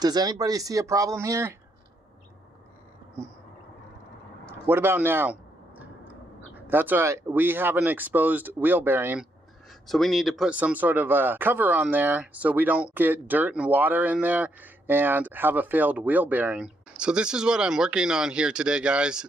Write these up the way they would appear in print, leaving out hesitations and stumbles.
Does anybody see a problem here? What about now? That's right, we have an exposed wheel bearing. So we need to put some sort of a cover on there so we don't get dirt and water in there and have a failed wheel bearing. So this is what I'm working on here today, guys.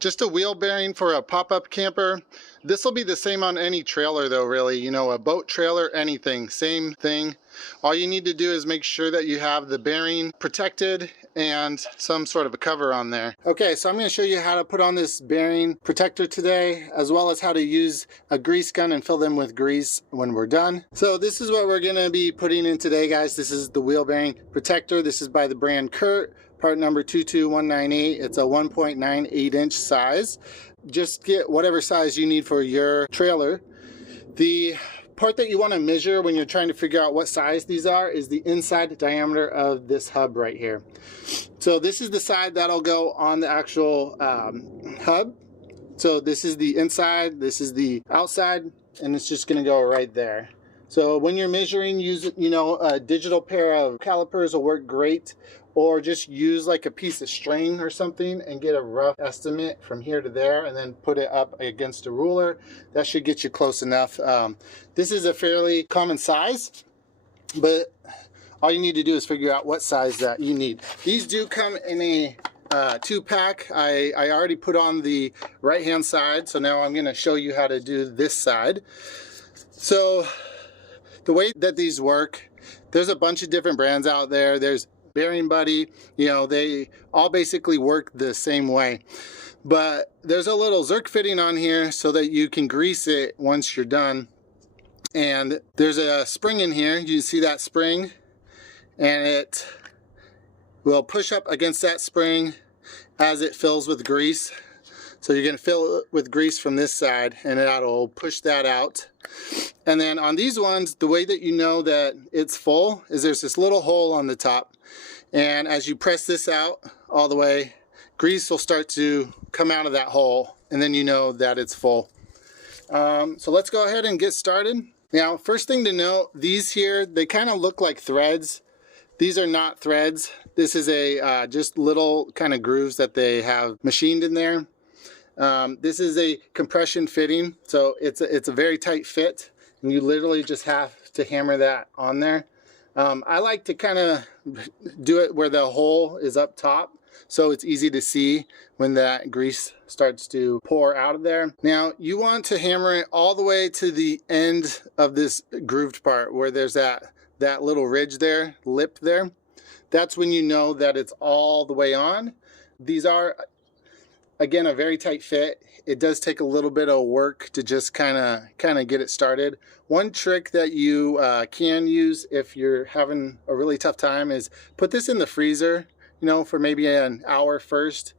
Just a wheel bearing for a pop-up camper. This will be the same on any trailer though, really. You know, a boat trailer, anything, same thing. All you need to do is make sure that you have the bearing protected and some sort of a cover on there. Okay, so I'm going to show you how to put on this bearing protector today, as well as how to use a grease gun and fill them with grease when we're done. So this is what we're going to be putting in today, guys. This is the wheel bearing protector. This is by the brand Curt, part number 22198. It's a 1.98 inch size. Just get whatever size you need for your trailer. The part that you want to measure when you're trying to figure out what size these are is the inside diameter of this hub right here. So this is the side that'll go on the actual hub. So this is the inside, this is the outside, and it's just going to go right there. So when you're measuring, use, you know, a digital pair of calipers will work great, or just use like a piece of string or something and get a rough estimate from here to there and then put it up against a ruler. That should get you close enough. This is a fairly common size, but all you need to do is figure out what size that you need. These do come in a 2-pack. I already put on the right hand side, so now I'm going to show you how to do this side. So the way that these work, there's a bunch of different brands out there. There's Bearing Buddy, you know, they all basically work the same way. But there's a little Zerk fitting on here so that you can grease it once you're done. And there's a spring in here. You see that spring? And it will push up against that spring as it fills with grease. So you're going to fill it with grease from this side, and that'll push that out. And then on these ones, the way that you know that it's full is there's this little hole on the top. And as you press this out all the way, grease will start to come out of that hole, and then you know that it's full. So let's go ahead and get started. Now, first thing to note, these here, they kind of look like threads. These are not threads. This is a just little kind of grooves that they have machined in there. This is a compression fitting, so it's a very tight fit, and you literally just have to hammer that on there. I like to kind of do it where the hole is up top, so it's easy to see when that grease starts to pour out of there. Now, you want to hammer it all the way to the end of this grooved part where there's that little ridge there, lip there. That's when you know that it's all the way on. These are, again, a very tight fit. It does take a little bit of work to just kind of get it started. One trick that you can use if you're having a really tough time is put this in the freezer, you know, for maybe an hour first.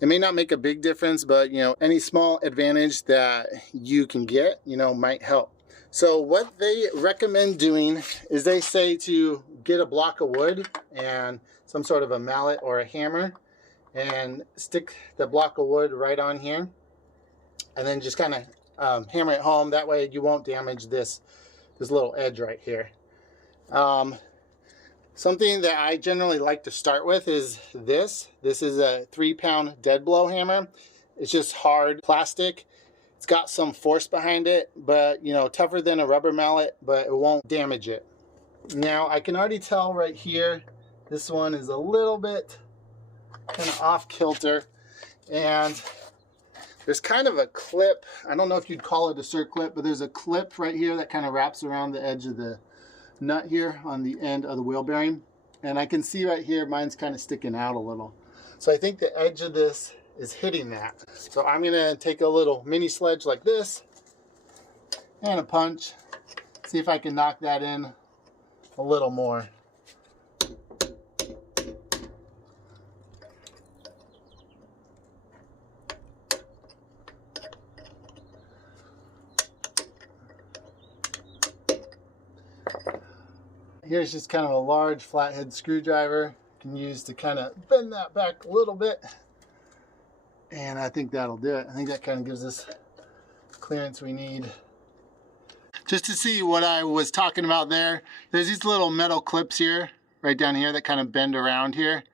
It may not make a big difference, but, you know, any small advantage that you can get, you know, might help. So what they recommend doing is they say to get a block of wood and some sort of a mallet or a hammer, and stick the block of wood right on here, and then just kind of hammer it home. That way you won't damage this little edge right here. Something that I generally like to start with is this. This is a 3-pound dead blow hammer. It's just hard plastic. It's got some force behind it, but, you know, tougher than a rubber mallet, but it won't damage it. Now, I can already tell right here, this one is a little bit kind of off kilter, and there's kind of a clip. I don't know if you'd call it a circlip, but there's a clip right here that kind of wraps around the edge of the nut here on the end of the wheel bearing, and I can see right here mine's kind of sticking out a little. So I think the edge of this is hitting that. So I'm gonna take a little mini sledge like this and a punch, see if I can knock that in a little more. Here's just kind of a large flathead screwdriver you can use to kind of bend that back a little bit. And I think that'll do it. I think that kind of gives us clearance we need. Just to see what I was talking about there, there's these little metal clips here right down here that kind of bend around here.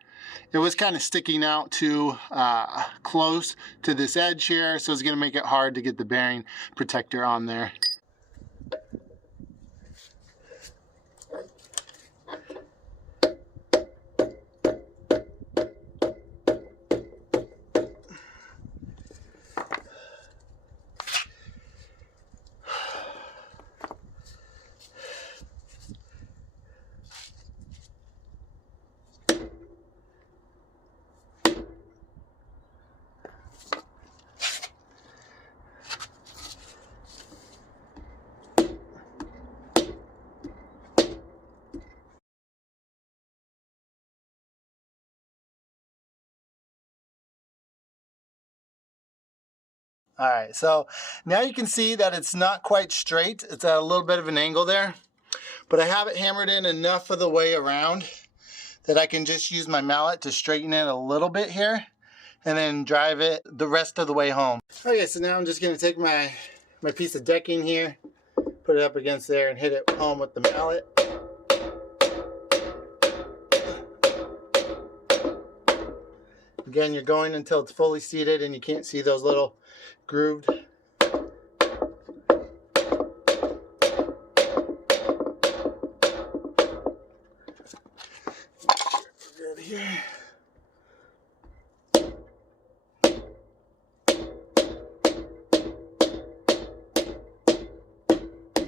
It was kind of sticking out too close to this edge here, so it's going to make it hard to get the bearing protector on there. All right, so now you can see that it's not quite straight. It's at a little bit of an angle there, but I have it hammered in enough of the way around that I can just use my mallet to straighten it a little bit here and then drive it the rest of the way home. Okay, so now I'm just gonna take my piece of decking here, put it up against there and hit it home with the mallet. Again, you're going until it's fully seated and you can't see those little grooved. Good here.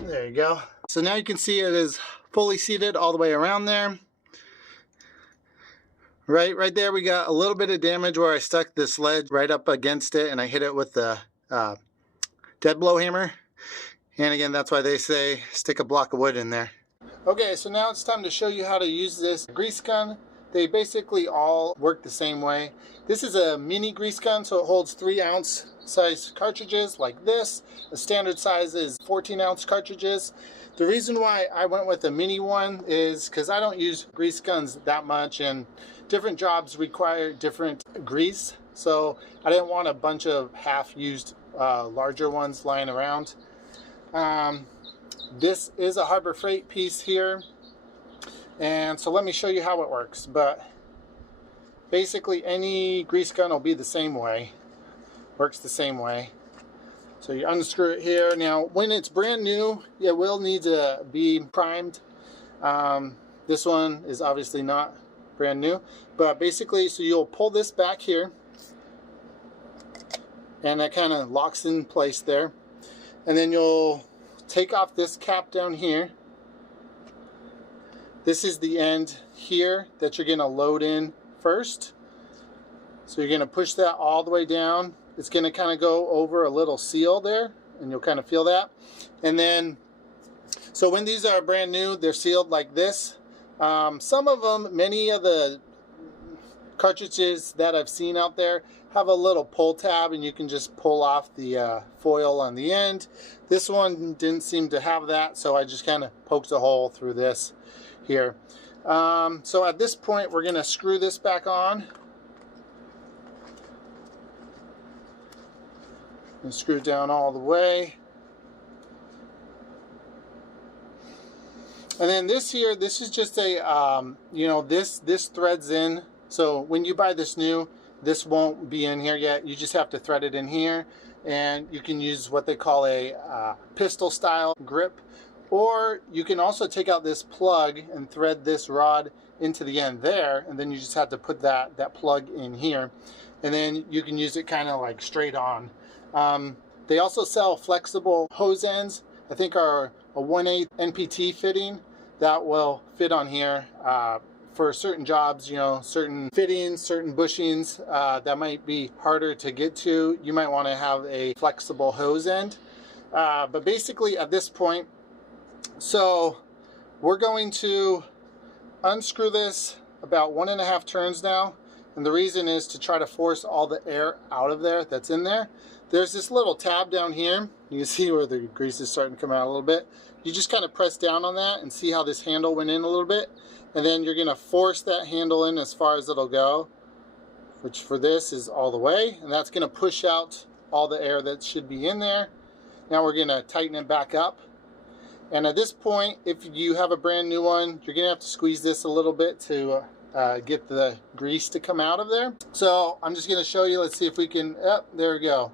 There you go. So now you can see it is fully seated all the way around there. Right there we got a little bit of damage where I stuck this ledge right up against it and I hit it with the dead blow hammer. And again, that's why they say stick a block of wood in there. Okay, so now it's time to show you how to use this grease gun. They basically all work the same way. This is a mini grease gun, so it holds 3-ounce size cartridges like this. The standard size is 14-ounce cartridges. The reason why I went with a mini one is because I don't use grease guns that much, and different jobs require different grease. So I didn't want a bunch of half-used larger ones lying around. This is a Harbor Freight piece here. And so let me show you how it works. But basically any grease gun will be the same way. Works the same way. So you unscrew it here. Now when it's brand new, it will need to be primed. This one is obviously not brand new. But basically, so you'll pull this back here. And that kind of locks in place there. And then you'll take off this cap down here. This is the end here that you're going to load in first. So you're going to push that all the way down. It's going to kind of go over a little seal there, and you'll kind of feel that. And then, so when these are brand new, they're sealed like this. Some of them, many of the cartridges that I've seen out there have a little pull tab, and you can just pull off the foil on the end. This one didn't seem to have that, so I just kind of poked a hole through this here. So at this point, we're going to screw this back on. And screw it down all the way. And then this here, this is just a, you know, this threads in. So when you buy this new, this won't be in here yet. You just have to thread it in here. And you can use what they call a pistol style grip. Or you can also take out this plug and thread this rod into the end there. And then you just have to put that plug in here. And then you can use it kind of like straight on. They also sell flexible hose ends. I think are a 1/8 NPT fitting that will fit on here for certain jobs, you know, certain fittings, certain bushings that might be harder to get to. You might want to have a flexible hose end. But basically at this point, so we're going to unscrew this about 1.5 turns now. And the reason is to try to force all the air out of there that's in there. There's this little tab down here. You can see where the grease is starting to come out a little bit. You just kind of press down on that and see how this handle went in a little bit. And then you're going to force that handle in as far as it'll go, which for this is all the way. And that's going to push out all the air that should be in there. Now we're going to tighten it back up. And at this point, if you have a brand new one, you're gonna have to squeeze this a little bit to get the grease to come out of there. So I'm just gonna show you, let's see if we can, there we go.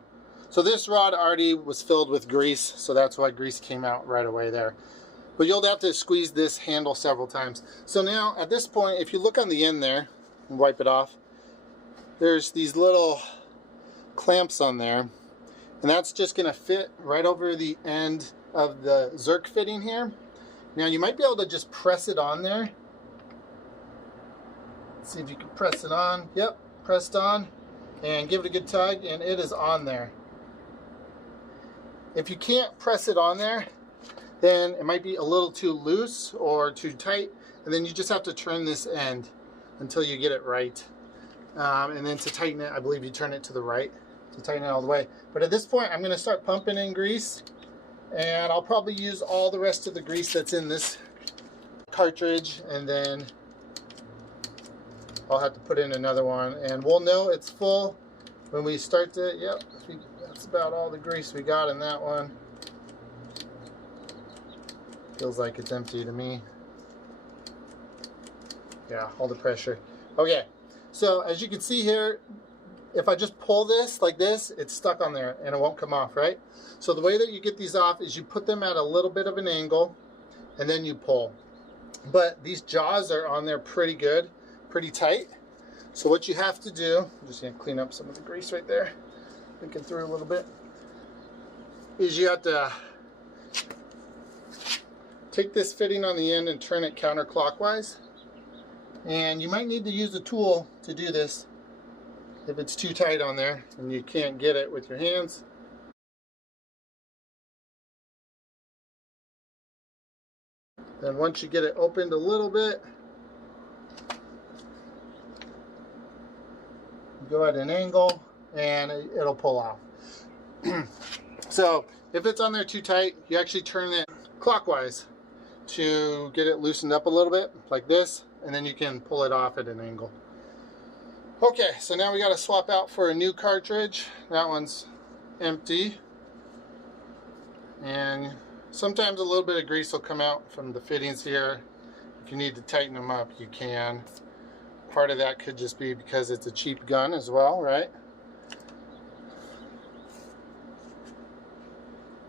So this rod already was filled with grease, so that's why grease came out right away there. But you'll have to squeeze this handle several times. So now at this point, if you look on the end there and wipe it off, there's these little clamps on there, and that's just gonna fit right over the end of the Zerk fitting here. Now you might be able to just press it on there. Let's see if you can press it on. Yep, pressed on, and give it a good tug, and it is on there. If you can't press it on there, then it might be a little too loose or too tight, and then you just have to turn this end until you get it right. And then to tighten it, I believe you turn it to the right to tighten it all the way. But at this point, I'm gonna start pumping in grease, and I'll probably use all the rest of the grease that's in this cartridge, and then I'll have to put in another one, and we'll know it's full when we start to, yep, that's about all the grease we got in that one. Feels like it's empty to me. Yeah, all the pressure. Okay, so as you can see here, if I just pull this like this, it's stuck on there and it won't come off, right? So the way that you get these off is you put them at a little bit of an angle and then you pull. But these jaws are on there pretty good, pretty tight. So what you have to do, I'm just gonna clean up some of the grease right there, thinking through a little bit, is you have to take this fitting on the end and turn it counterclockwise. And you might need to use a tool to do this if it's too tight on there and you can't get it with your hands. Then once you get it opened a little bit, go at an angle and it'll pull out. So if it's on there too tight, you actually turn it clockwise to get it loosened up a little bit, like this, and then you can pull it off at an angle. Okay, so now we got to swap out for a new cartridge. That one's empty. And sometimes a little bit of grease will come out from the fittings here. If you need to tighten them up, you can. Part of that could just be because it's a cheap gun as well, right?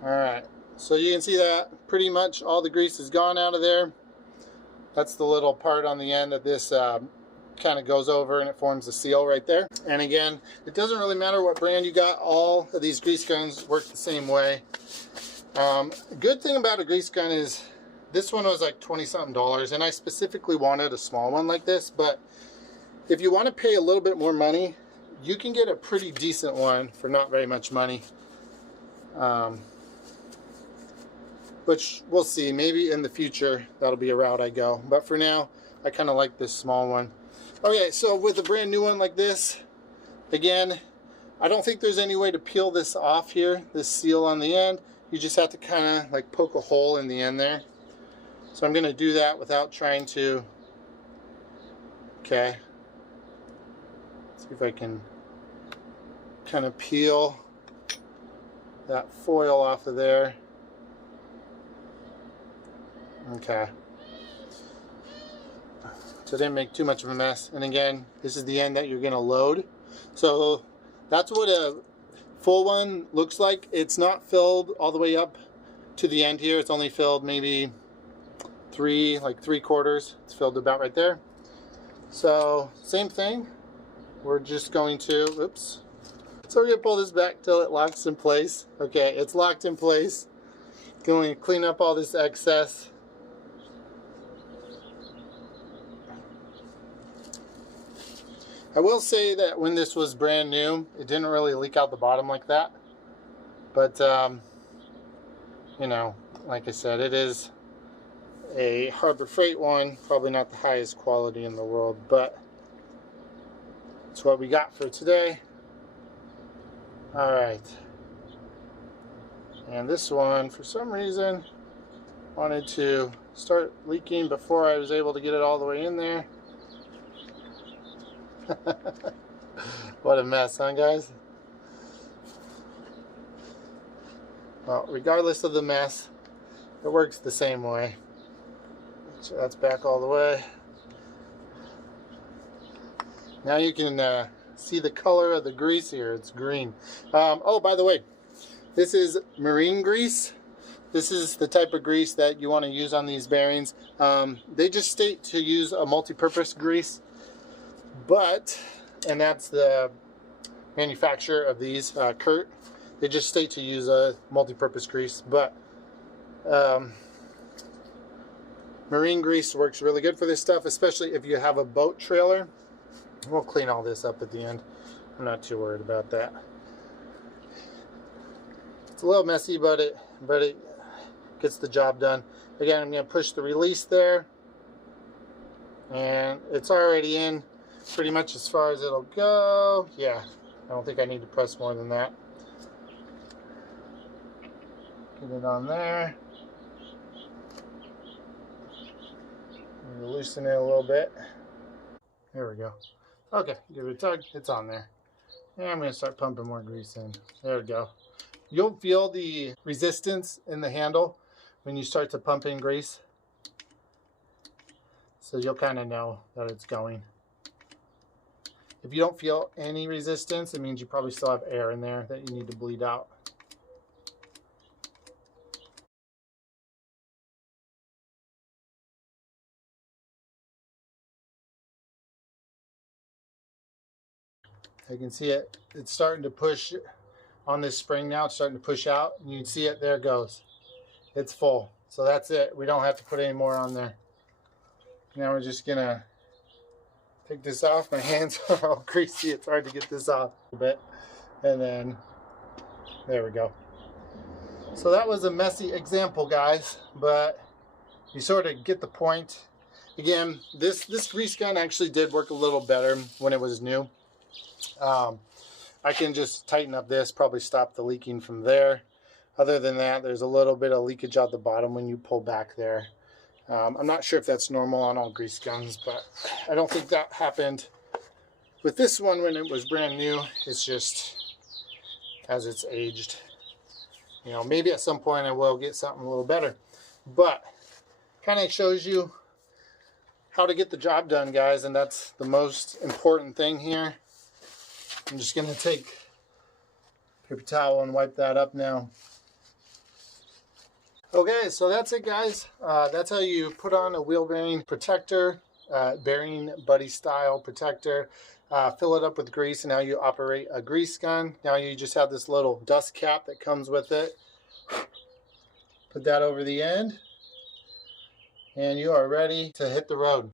Alright, so you can see that pretty much all the grease is gone out of there. That's the little part on the end that this kind of goes over and it forms a seal right there. And again, it doesn't really matter what brand you got, all of these grease guns work the same way. Good thing about a grease gun is this one was like $20-something, and I specifically wanted a small one like this, but if you want to pay a little bit more money, you can get a pretty decent one for not very much money. Which we'll see, maybe in the future that'll be a route I go, but for now I kind of like this small one. Okay, so with a brand new one like this, again, I don't think there's any way to peel this off here, this seal on the end. You just have to kind of like poke a hole in the end there. So I'm going to do that without trying to, okay, see if I can kind of peel that foil off of there. Okay. So it didn't make too much of a mess. And again, this is the end that you're going to load. So that's what a full one looks like. It's not filled all the way up to the end here. It's only filled maybe like 3/4. It's filled about right there. So same thing. We're just going to, oops. So we're going to pull this back till it locks in place. Okay, it's locked in place. Going to clean up all this excess. I will say that when this was brand new, it didn't really leak out the bottom like that. But, you know, like I said, it is a Harbor Freight one. Probably not the highest quality in the world, but it's what we got for today. All right. And this one, for some reason, wanted to start leaking before I was able to get it all the way in there. What a mess, huh, guys? Well, regardless of the mess, It works the same way. So that's back all the way. Now you can see the color of the grease here. It's green. Oh, by the way, this is marine grease. This is the type of grease that you want to use on these bearings. They just state to use a multi-purpose grease, and that's the manufacturer of these, Curt. They just state to use a multi-purpose grease, but marine grease works really good for this stuff, especially if you have a boat trailer. We'll clean all this up at the end. I'm not too worried about that. It's a little messy, but it gets the job done. Again, I'm going to push the release there, and it's already in pretty much as far as it'll go. Yeah, I don't think I need to press more than that. Get it on there. I'm going to loosen it a little bit. There we go. Okay, give it a tug. It's on there. And I'm going to start pumping more grease in. There we go. You'll feel the resistance in the handle when you start to pump in grease. So you'll kind of know that it's going. If you don't feel any resistance, it means you probably still have air in there that you need to bleed out. You can see it's starting to push on this spring now. It's starting to push out, and you can see it. There it goes. It's full. So that's it. We don't have to put any more on there. Now we're just gonna take this off. My hands are all greasy. It's hard to get this off a bit. And then there we go. So that was a messy example, guys, but you sort of get the point. Again, this grease gun actually did work a little better when it was new. I can just tighten up this, probably stop the leaking from there. Other than that, there's a little bit of leakage out the bottom when you pull back there. I'm not sure if that's normal on all grease guns, but I don't think that happened with this one when it was brand new. It's just as it's aged. You know, maybe at some point I will get something a little better. But kind of shows you how to get the job done, guys, and that's the most important thing here. I'm just going to take a paper towel and wipe that up now. Okay, so that's it, guys. That's how you put on a wheel bearing protector, bearing buddy style protector. Fill it up with grease, and now you operate a grease gun. Now you just have this little dust cap that comes with it. Put that over the end, and you are ready to hit the road.